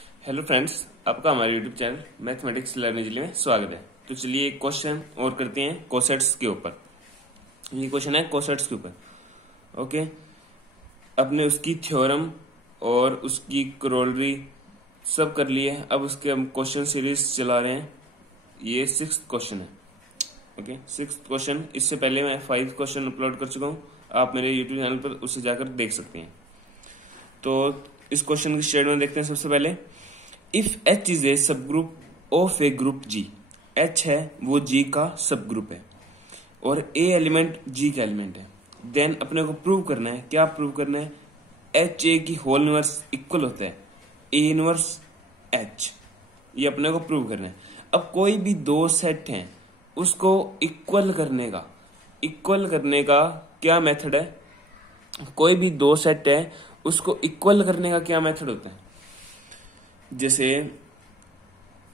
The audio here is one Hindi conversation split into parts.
हेलो फ्रेंड्स, आपका हमारे यूट्यूब चैनल मैथमेटिक्स लर्निंग के लिए स्वागत है। तो चलिए एक क्वेश्चन और करते हैं कोसेट्स के ऊपर। ये क्वेश्चन है कोसेट्स के ऊपर। ओके, अपने उसकी थ्योरम और उसकी करोलरी सब कर लिए। अब उसके हम क्वेश्चन सीरीज चला रहे हैं। ये 6th क्वेश्चन है। Okay, 6th question. इससे पहले मैं 5 क्वेश्चन अपलोड कर चुका हूँ। आप मेरे यूट्यूब चैनल पर उसे जाकर देख सकते हैं। तो इस क्वेश्चन की स्टेटमेंट देखते हैं। सबसे पहले, if H is a subgroup of A group G, H है वो G का सब ग्रुप है और A एलिमेंट G का एलिमेंट है, देन अपने को प्रूव करना है। क्या प्रूव करना है? एच ए की होल इनवर्स इक्वल होता है A इनवर्स H। ये अपने को प्रूव करना है। अब कोई भी दो सेट हैं उसको इक्वल करने का क्या मेथड है? कोई भी दो सेट है उसको इक्वल करने का क्या मेथड होता है? जैसे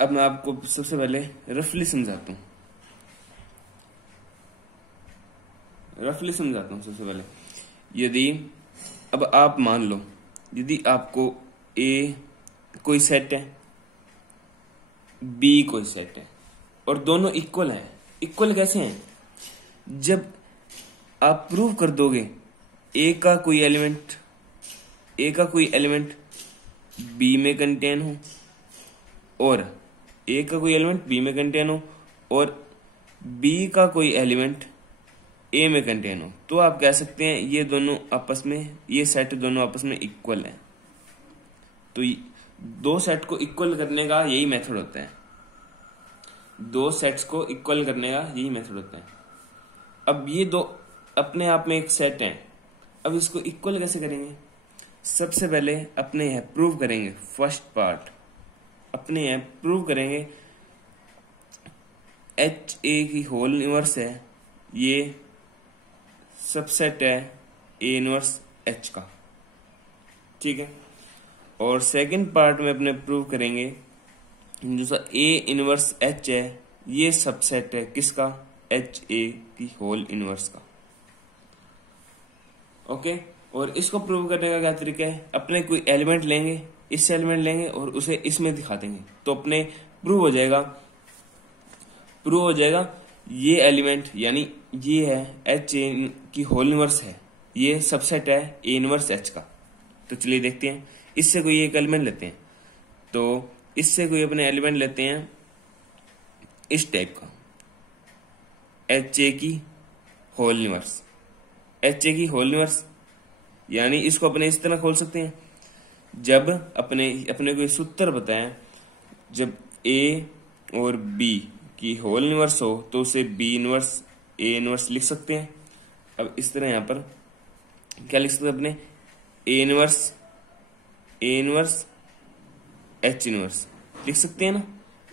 अब मैं आपको सबसे पहले रफली समझाता हूं। सबसे पहले, यदि अब आप मान लो, यदि आपको ए कोई सेट है, बी कोई सेट है और दोनों इक्वल हैं। इक्वल कैसे हैं? जब आप प्रूव कर दोगे ए का कोई एलिमेंट बी में कंटेन हो और ए का कोई एलिमेंट बी में कंटेन हो और बी का कोई एलिमेंट ए में कंटेन हो, तो आप कह सकते हैं ये सेट दोनों आपस में इक्वल है। तो दो सेट को इक्वल करने का यही मेथड होता है। दो सेट्स को इक्वल करने का यही मेथड होता है। अब ये दो अपने आप में एक सेट है। अब इसको इक्वल कैसे करेंगे? सबसे पहले अपने यह प्रूव करेंगे। फर्स्ट पार्ट अपने यह प्रूव करेंगे एच ए की होल इनवर्स है, ये सबसेट है ए इनवर्स एच का। ठीक है। और सेकंड पार्ट में अपने प्रूव करेंगे जो ए इनवर्स एच है, ये सबसेट है किसका? एच ए की होल इनवर्स का। ओके। और इसको प्रूव करने का क्या तरीका है? अपने कोई एलिमेंट लेंगे, इससे एलिमेंट लेंगे और उसे इसमें दिखा देंगे, तो अपने प्रूव हो जाएगा ये एलिमेंट, यानी ये है एच ए की होल इनवर्स है, ये सबसेट है ए इनवर्स एच का। तो चलिए देखते हैं। इससे कोई एक एलिमेंट लेते हैं, तो इससे कोई अपने एलिमेंट लेते हैं इस टाइप का, एच ए की होल इनवर्स। एच ए की होल इनवर्स यानी इसको अपने इस तरह खोल सकते हैं। जब अपने को सूत्र बताएं, जब ए और बी की होल इनवर्स हो तो उसे बी इनवर्स ए इनवर्स लिख सकते हैं। अब इस तरह यहां पर क्या लिख सकते हैं? अपने ए इनवर्स एच इनवर्स लिख सकते हैं ना,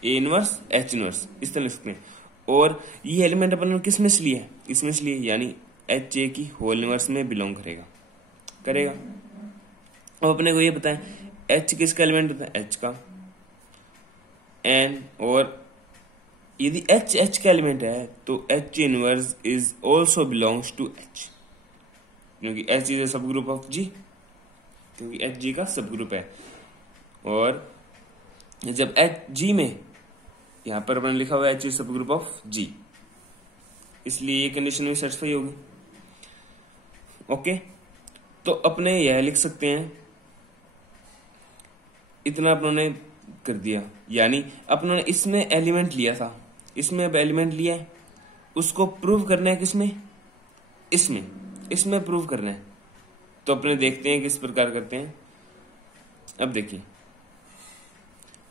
ए इनवर्स एच इनवर्स इस तरह लिख सकते हैं। और ये एलिमेंट अपन ने किस में से लिया है? इसमें से लिया, यानी एच ए की होल इनवर्स में बिलोंग करेगा। अब अपने को ये बताएं H किसका एलिमेंट होता है? H का। एंड और यदि H का एलिमेंट है तो H inverse is also belongs to H, क्योंकि H is a subgroup of G, क्योंकि H G का सब ग्रुप है। और जब H G में, यहां पर अपने लिखा हुआ है H इज सब ग्रुप ऑफ G, इसलिए ये कंडीशन में सेटिस्फाई होगी। ओके। तो अपने यह लिख सकते हैं, इतना अपनों कर दिया, यानी अपनों ने इसमें एलिमेंट लिया था, इसमें अब एलिमेंट लिया है, उसको प्रूव करना है किसमें? इसमें प्रूव करना है। तो अपने देखते हैं किस प्रकार करते हैं। अब देखिए,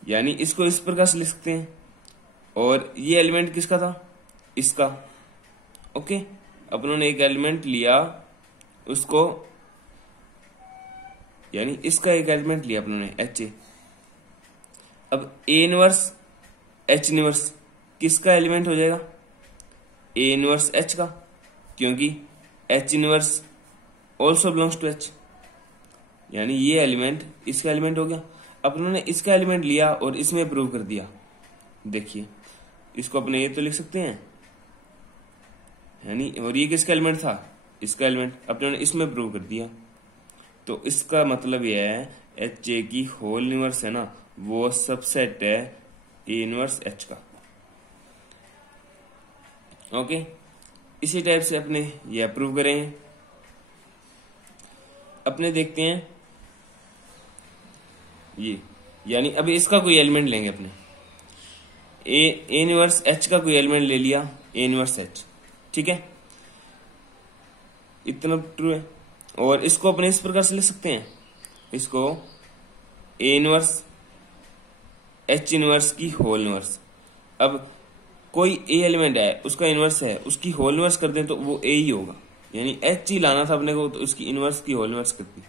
यानी इसको इस प्रकार से लिख सकते हैं और ये एलिमेंट किसका था? इसका। ओके। अपनों ने एक एलिमेंट लिया, उसको यानी इसका एक एलिमेंट लिया अपनों ने एच ए। अब ए इनवर्स एच इनवर्स किसका एलिमेंट हो जाएगा? ए इनवर्स एच का, क्योंकि H inverse also belongs to H, यानी ये एलिमेंट इसका एलिमेंट हो गया। अपनों ने इसका एलिमेंट लिया और इसमें प्रूव कर दिया। देखिए, इसको अपने ये तो लिख सकते हैं, यानी और ये किसका एलिमेंट था? इसका एलिमेंट अपनों ने इसमें प्रूव कर दिया। तो इसका मतलब यह है एच ए की होल इनवर्स है ना, वो सबसेट है ए इनवर्स एच का। ओके, इसी टाइप से अपने ये अप्रूव करेंगे। अपने देखते हैं ये, यानी अभी इसका कोई एलिमेंट लेंगे अपने, ए इनवर्स एच का कोई एलिमेंट ले लिया, ए इनवर्स एच, ठीक है, इतना ट्रू है। और इसको अपने इस प्रकार से लिख सकते हैं, इसको ए इनवर्स एच इनवर्स की होल इनवर्स। अब कोई ए एलिमेंट है, उसका इनवर्स है, उसकी होल इनवर्स कर दें तो वो ए ही होगा, यानी एच ही लाना था अपने को, तो उसकी इनवर्स की होल इनवर्स कर दी।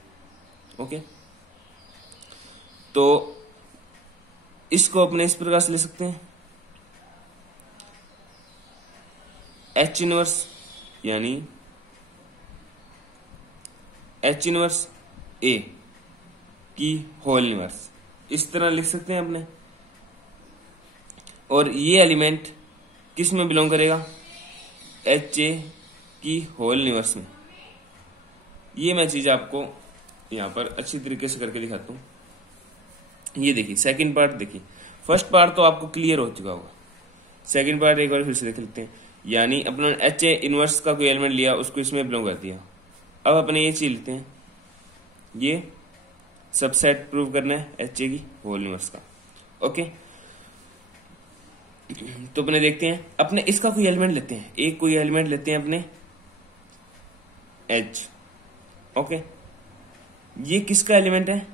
ओके, तो इसको अपने इस प्रकार से ले सकते हैं, एच इनवर्स यानी एच इनवर्स ए की होल इनवर्स, इस तरह लिख सकते हैं अपने। और ये एलिमेंट किस में बिलोंग करेगा, एच ए की होल इनवर्स में। ये मैं चीज आपको यहां पर अच्छी तरीके से करके दिखाता हूं। ये देखिए सेकंड पार्ट, देखिए फर्स्ट पार्ट तो आपको क्लियर हो चुका होगा, सेकंड पार्ट एक बार फिर से देख लेते हैं। यानी अपने एच ए इनवर्स का कोई एलिमेंट लिया, उसको इसमें बिलोंग कर दिया। अब अपने ये चीज लेते हैं, ये सबसेट प्रूव करना है एच ए की होल इनवर्स का। ओके, तो अपने देखते हैं, अपने इसका कोई एलिमेंट लेते हैं, एक कोई एलिमेंट लेते हैं अपने एच। ओके, ये किसका एलिमेंट है,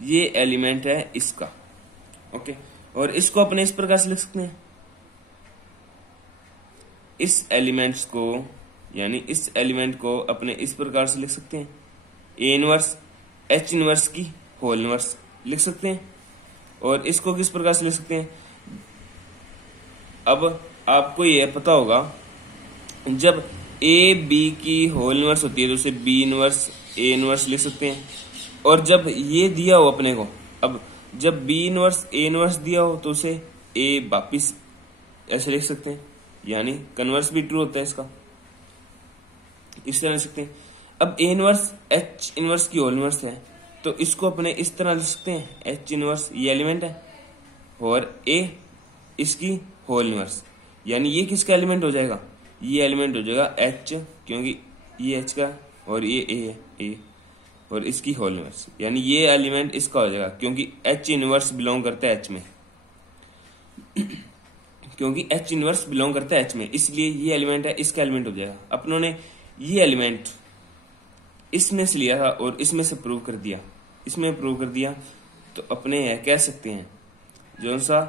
ये एलिमेंट है इसका। ओके, और इसको अपने इस प्रकार से लिख सकते हैं, इस एलिमेंट्स को, यानी इस एलिमेंट को अपने इस प्रकार से लिख सकते हैं, ए इनवर्स एच इनवर्स की होल इनवर्स लिख सकते हैं। और इसको किस प्रकार से लिख सकते हैं, अब आपको यह पता होगा, जब ए बी की होल इनवर्स होती है तो उसे बी इनवर्स ए इनवर्स लिख सकते हैं। और जब ये दिया हो अपने को, अब जब बी इनवर्स ए इनवर्स दिया हो तो उसे ए वापिस ऐसे लिख सकते हैं, यानी कन्वर्स भी ट्रू होता है इसका, इस तरह लिख सकते हैं। अब ए इनवर्स एच इनवर्स की होल इनवर्स है, तो इसको अपने इस तरह लिख सकते हैं, एच इनवर्स ये एलिमेंट है और ए इसकी होल इनवर्स, यानी ये किसका एलिमेंट हो जाएगा, ये एलिमेंट हो जाएगा एच, क्योंकि ये एच का और ये ए है, ए और इसकी होल इनवर्स, यानी ये एलिमेंट इसका हो जाएगा, क्योंकि एच इनवर्स बिलोंग करता है एच में क्योंकि एच इनवर्स बिलोंग करता है एच में, इसलिए ये एलिमेंट है, इसका एलिमेंट हो जाएगा। अपनों ने ये एलिमेंट इसमें से लिया था और इसमें से प्रूव कर दिया, इसमें प्रूव कर दिया, तो अपने कह सकते हैं जो सा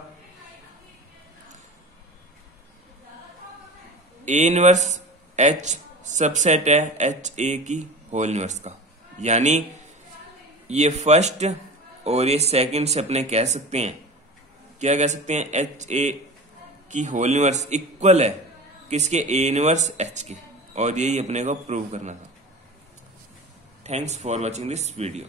ए इनवर्स एच सबसेट है एच ए की होल इनवर्स का, यानी ये फर्स्ट और ये सेकंड से अपने कह सकते हैं, क्या कह सकते हैं, एच ए की होल इनवर्स इक्वल है किसके, ए इनवर्स एच के, और यही अपने को प्रूव करना था। Thanks for watching this video.